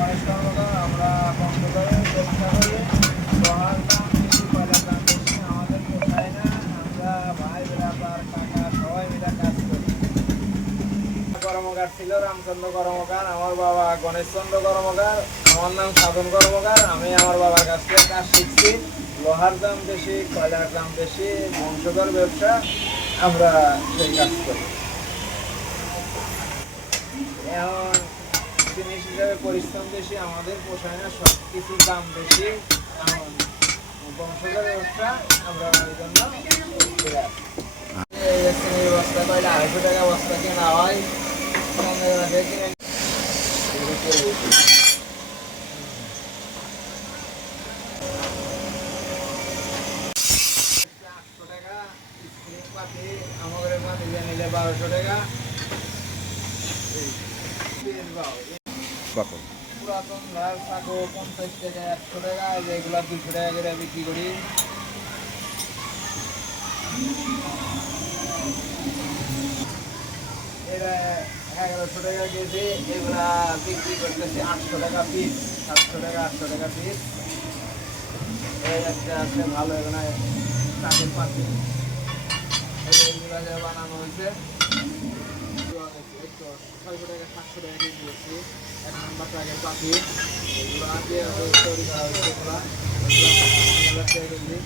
গণেশ কর্মকার। আমরা বন্ধ করে ব্যবসা করি। লোহার দাম বেশি, কয়লার দাম বেশি, আমাদের পোষায় না। আমরা ভাই বেড়াদার কাকা সবাই মিলে কাজ করি। কর্মকার ছিল রামচন্দ্র কর্মকার, আমার বাবা গণেশচন্দ্র কর্মকার, আমার নাম সাধন কর্মকার। আমি আমার বাবার কাছ থেকে কাজ শিখছি। লোহার দাম বেশি, কয়লার দাম বেশি, বংশধর ব্যবসা, আমরা সেই কাজ করি। এখন জিনিস হিসাবে পরিশ্রম বেশি, আমাদের পোষায় না, সব কিছুর দাম বেশি। এখন বংশধর ব্যবসা, আমরা এই জন্য এই বস্তা কয়লা 250 টাকা বস্তা কেনা হয়। আমাদের নিলে 1200 টাকা। পুরাতন ধার থাকো 50 টাকা, 100 টাকা, যেগুলা 200 টাকা করে বিক্রি করি। এরা 1100 টাকা কেজি, এগুলা বিক্রি করতেছি 800 টাকা পিস, 700 টাকা, 800 টাকা পিস। এই একটা আছে ভালো, এখানে কাঠের পাতি, এইগুলা যে বানানো হয়েছে 600 টাকা, 700 টাকা কেজি হচ্ছে। 1 নম্বর কাঠের পাতি, এগুলো দিয়ে তৈরি করা হয়েছে। এগুলা 1000 টাকা কেজি।